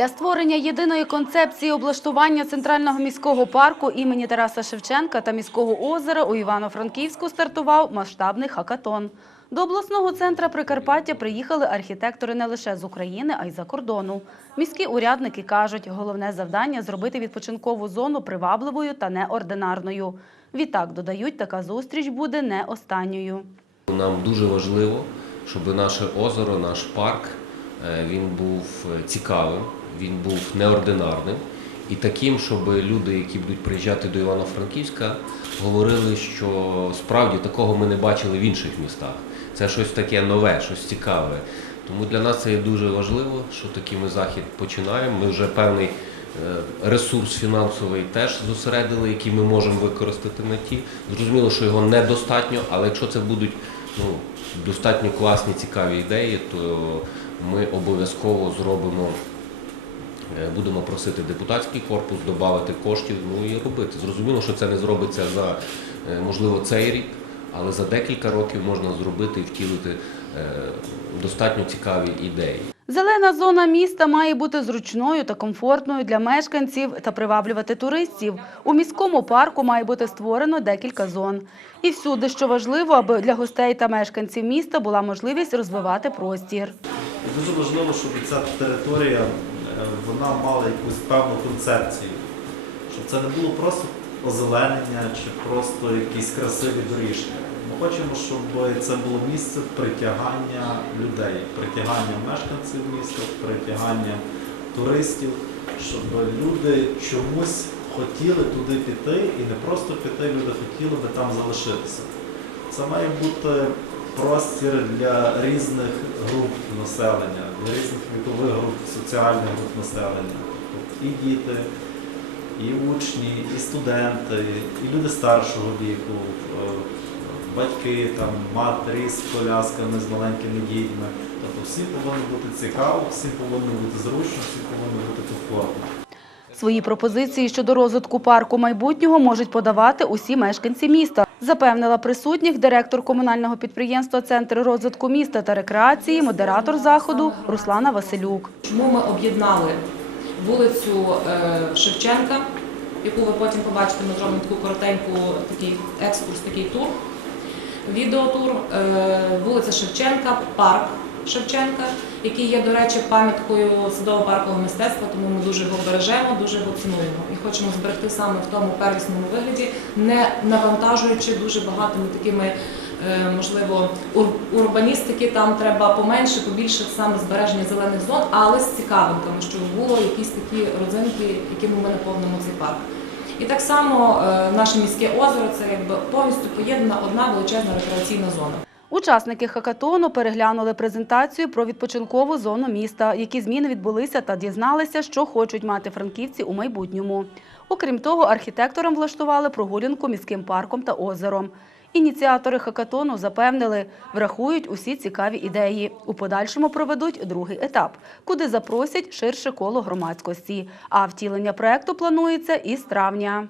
Для створення єдиної концепції облаштування центрального міського парку імені Тараса Шевченка та міського озера у Івано-Франківську стартував масштабний хакатон. До обласного центра Прикарпаття приїхали архітектори не лише з України, а й за кордону. Міські урядники кажуть, головне завдання зробити відпочинкову зону привабливою та неординарною. Відтак додають, така зустріч буде не останньою. Нам дуже важливо, щоб наше озеро, наш парк, е, він був е, цікавим, він був неординарним і таким, щоб люди, які будуть приїжджати до Івано-Франківська, говорили, що справді такого ми не бачили в інших містах. Це щось таке нове, щось цікаве. Тому для нас це є дуже важливо, що такий ми захід починаємо. Ми вже певний е, ресурс фінансовий теж зосередили, який ми можемо використати на ті. Зрозуміло, що його недостатньо, але якщо це будуть ну, достатньо класні, цікаві ідеї, то ми обов'язково зробимо, будемо просити депутатський корпус додати коштів, ну і робити. Зрозуміло, що це не зробиться за е, можливо цей рік, але за декілька років можна зробити і втілити е, достатньо цікаві ідеї. Зелена зона міста має бути зручною та комфортною для мешканців та приваблювати туристів. У міському парку має бути створено декілька зон. І всюди, що важливо, аби для гостей та мешканців міста була можливість розвивати простір. Дуже важливо, щоб ця територія е, вона мала якусь певну концепцію, щоб це не було просто озеленення чи просто якісь красиві доріжки. Ми хочемо, щоб це було місце притягання людей, притягання мешканців міста, притягання туристів, щоб люди чомусь хотіли туди піти і не просто піти, люди хотіли би там залишитися. Це має бути простір для різних груп населення, для різних вікових груп, соціальних груп населення. І діти, і учні, і студенти, і люди старшого віку, е, батьки, там, матері з колясками, з маленькими дітьми. Тобто всім повинно бути цікаво, всім повинно бути зручно, всім повинно бути комфортно. Свої пропозиції щодо розвитку парку майбутнього можуть подавати усі мешканці міста, запевнила присутніх директор комунального підприємства Центр розвитку міста та рекреації, модератор заходу Руслана Василюк. Чому ми об'єднали вулицю е, Шевченка, яку ви потім побачите, ми зробимо таку коротеньку такий екскурс, такий тур, відеотур, е, вулиця Шевченка, парк Шевченка, який є, до речі, пам'яткою садово-паркового мистецтва, тому ми дуже його бережемо, дуже його цінуємо і хочемо зберегти саме в тому первісному вигляді, не навантажуючи дуже багатими такими. е, Можливо, урбаністики там треба поменше, побільше саме збереження зелених зон, але з цікавинками, щоб було якісь такі родзинки, якими ми наповнимо цей парк. І так само е, наше міське озеро це якби повністю поєднана одна величезна рекреаційна зона. Учасники хакатону переглянули презентацію про відпочинкову зону міста, які зміни відбулися та дізналися, що хочуть мати франківці у майбутньому. Окрім того, архітекторам влаштували прогулянку міським парком та озером. Ініціатори хакатону запевнили, врахують усі цікаві ідеї. У подальшому проведуть другий етап, куди запросять ширше коло громадськості. А втілення проекту планується із травня.